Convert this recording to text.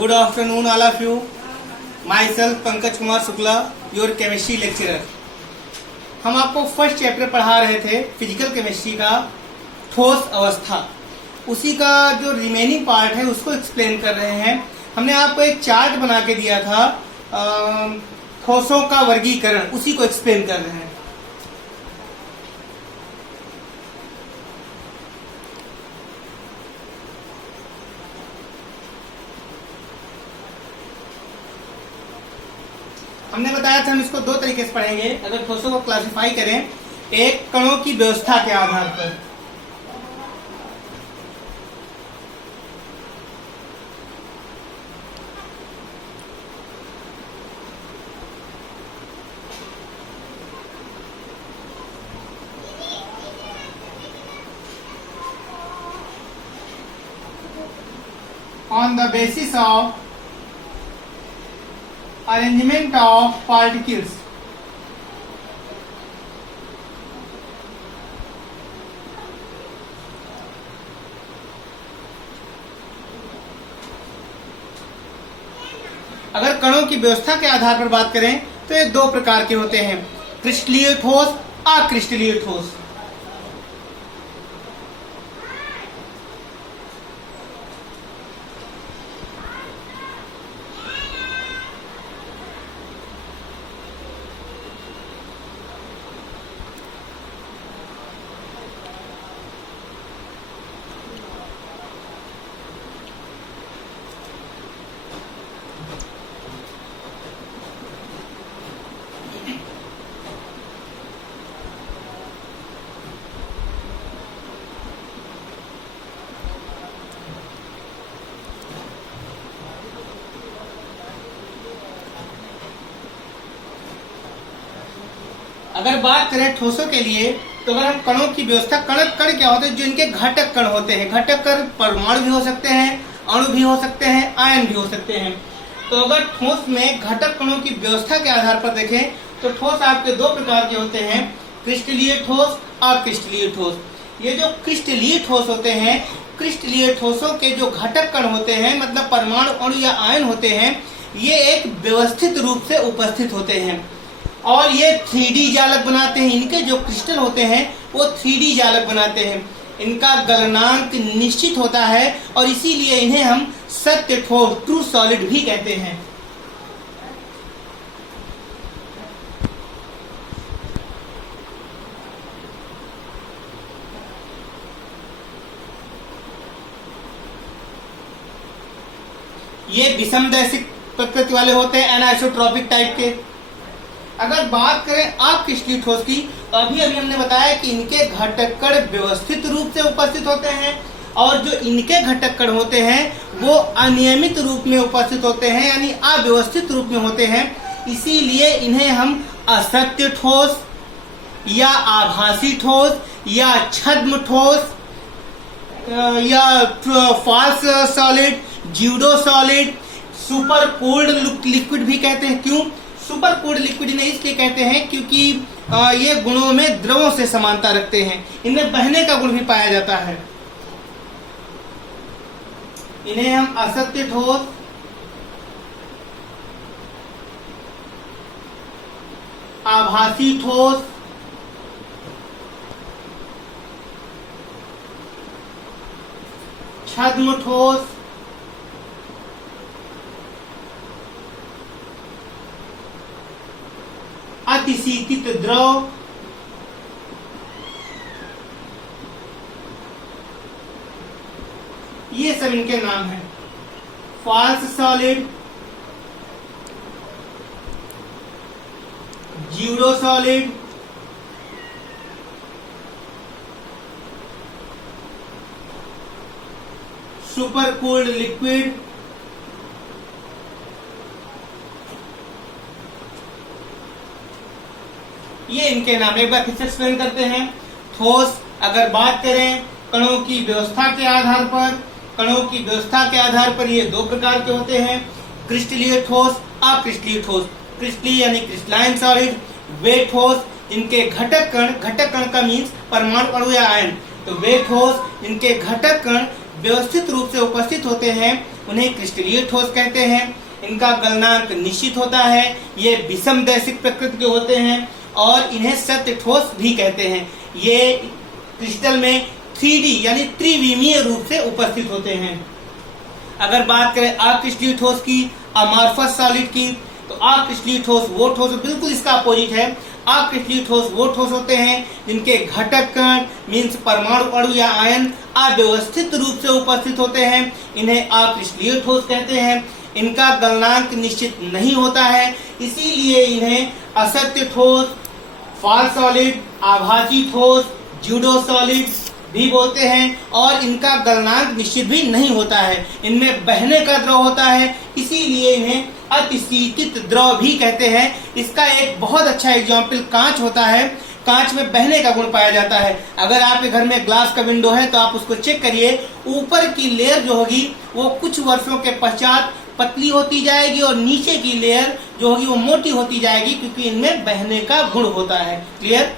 Good afternoon, all of you. Myself Pankaj Kumar Shukla, your chemistry lecturer. हम आपको first chapter पढ़ा रहे थे फिजिकल केमिस्ट्री का ठोस अवस्था। उसी का जो रिमेनिंग पार्ट है उसको एक्सप्लेन कर रहे हैं। हमने आपको एक चार्ट बना के दिया था ठोसों का वर्गीकरण, उसी को एक्सप्लेन कर रहे हैं। हमने बताया था हम इसको दो तरीके से पढ़ेंगे अगर ठोसों को क्लासिफाई करें। एक, कणों की व्यवस्था के आधार पर, on the basis of arrangement of particles. अगर कणों की व्यवस्था के आधार पर बात करें तो ये दो प्रकार के होते हैं, क्रिस्टलीय ठोस, अक्रिस्टलीय ठोस। अगर बात करें ठोसों के लिए तो अगर हम कणों की व्यवस्था, कण क्या होते हैं? जो इनके घटक कण होते हैं। घटक कण परमाणु भी हो सकते हैं, अणु भी हो सकते हैं, आयन भी हो सकते हैं। तो अगर ठोस में घटक कणों की व्यवस्था के आधार पर देखें तो ठोस आपके दो प्रकार के होते हैं, क्रिस्टलीय ठोस, अक्रिस्टलीय ठोस। ये जो क्रिस्टलीय ठोस होते हैं, क्रिस्टलीय ठोसों के जो घटक कण होते हैं, मतलब परमाणु, अणु या आयन होते हैं, ये एक व्यवस्थित रूप से उपस्थित होते हैं और ये 3D जालक बनाते हैं। इनके जो क्रिस्टल होते हैं वो 3D जालक बनाते हैं। इनका गलनांक निश्चित होता है और इसीलिए इन्हें हम सत्य ठोस, ट्रू सॉलिड भी कहते हैं। ये विषमदैशिक प्रकृति वाले होते हैं, एनाइसोट्रॉपिक टाइप के। अगर बात करें अक्रिस्टलीय ठोस की तो अभी हमने बताया कि इनके घटक कण व्यवस्थित रूप से उपस्थित होते हैं और जो इनके घटक कण होते हैं वो अनियमित रूप में उपस्थित होते हैं, यानी अव्यवस्थित रूप में होते हैं। इसीलिए इन्हें हम असत्य ठोस या आभासी ठोस या छद्म ठोस या false solid, pseudo solid, super cold liquid भी कहते हैं। क्यों सुपर कोल्ड लिक्विड इन्हें इसलिए कहते हैं क्योंकि ये गुणों में द्रवों से समानता रखते हैं। इनमें बहने का गुण भी पाया जाता है। इन्हें हम असत्य ठोस, आभासी ठोस, छद्म ठोस, अतिशीतित द्रव, ये सब इनके नाम हैं। False solid, pseudo solid, super cold liquid, ये इनके नाम। एक बार फिर से एक्सप्लेन करते हैं। ठोस अगर बात करें कणों की व्यवस्था के आधार पर, कणों की व्यवस्था के आधार पर ये दो प्रकार के होते हैं, क्रिस्टलीय ठोस, अक्रिस्टलीय ठोस। क्रिस्टलीय यानी क्रिस्टलाइन सॉलिड, वे ठोस इनके घटक कण का मीन्स परमाणु अणु या आयन, तो वे ठोस इनके घटक कण व्यवस्थित रूप से उपस्थित होते हैं, उन्हें क्रिस्टलीय ठोस कहते हैं। इनका गलनांक निश्चित होता है, ये विषमदैशिक प्रकृति के होते हैं और इन्हें सत्य ठोस भी कहते हैं। ये क्रिस्टल में 3D यानी त्रिविमीय रूप से उपस्थित होते हैं। अगर बात करें अक्रिस्टलीय ठोस की, अमॉर्फस सॉलिड की, तो अक्रिस्टलीय ठोस वो ठोस बिल्कुल इसका अपोजिट है। अक्रिस्टलीय ठोस वो ठोस होते हैं जिनके घटक कण मीन्स परमाणु अणु या आयन अव्यवस्थित रूप से उपस्थित होते हैं, इन्हें अक्रिस्टलीय ठोस कहते हैं। इनका गलनांक निश्चित नहीं होता है, इसीलिए इन्हें असत्य ठोस, फॉल्स सॉलिड, आभासी ठोस, ज्यूडो सॉलिड भी बोलते हैं। और इनका गलनांक निश्चित भी नहीं होता है, इनमें बहने का द्रव होता है, इसीलिए इन्हें अतिशीतित द्रव भी कहते हैं। इसका एक बहुत अच्छा एग्जाम्पल कांच होता है। कांच में बहने का गुण पाया जाता है। अगर आपके घर में ग्लास का विंडो है तो आप उसको चेक करिए, ऊपर की लेयर जो होगी वो कुछ वर्षों के पश्चात पतली होती जाएगी और नीचे की लेयर जो होगी वो मोटी होती जाएगी, क्योंकि इनमें बहने का गुण होता है। क्लियर?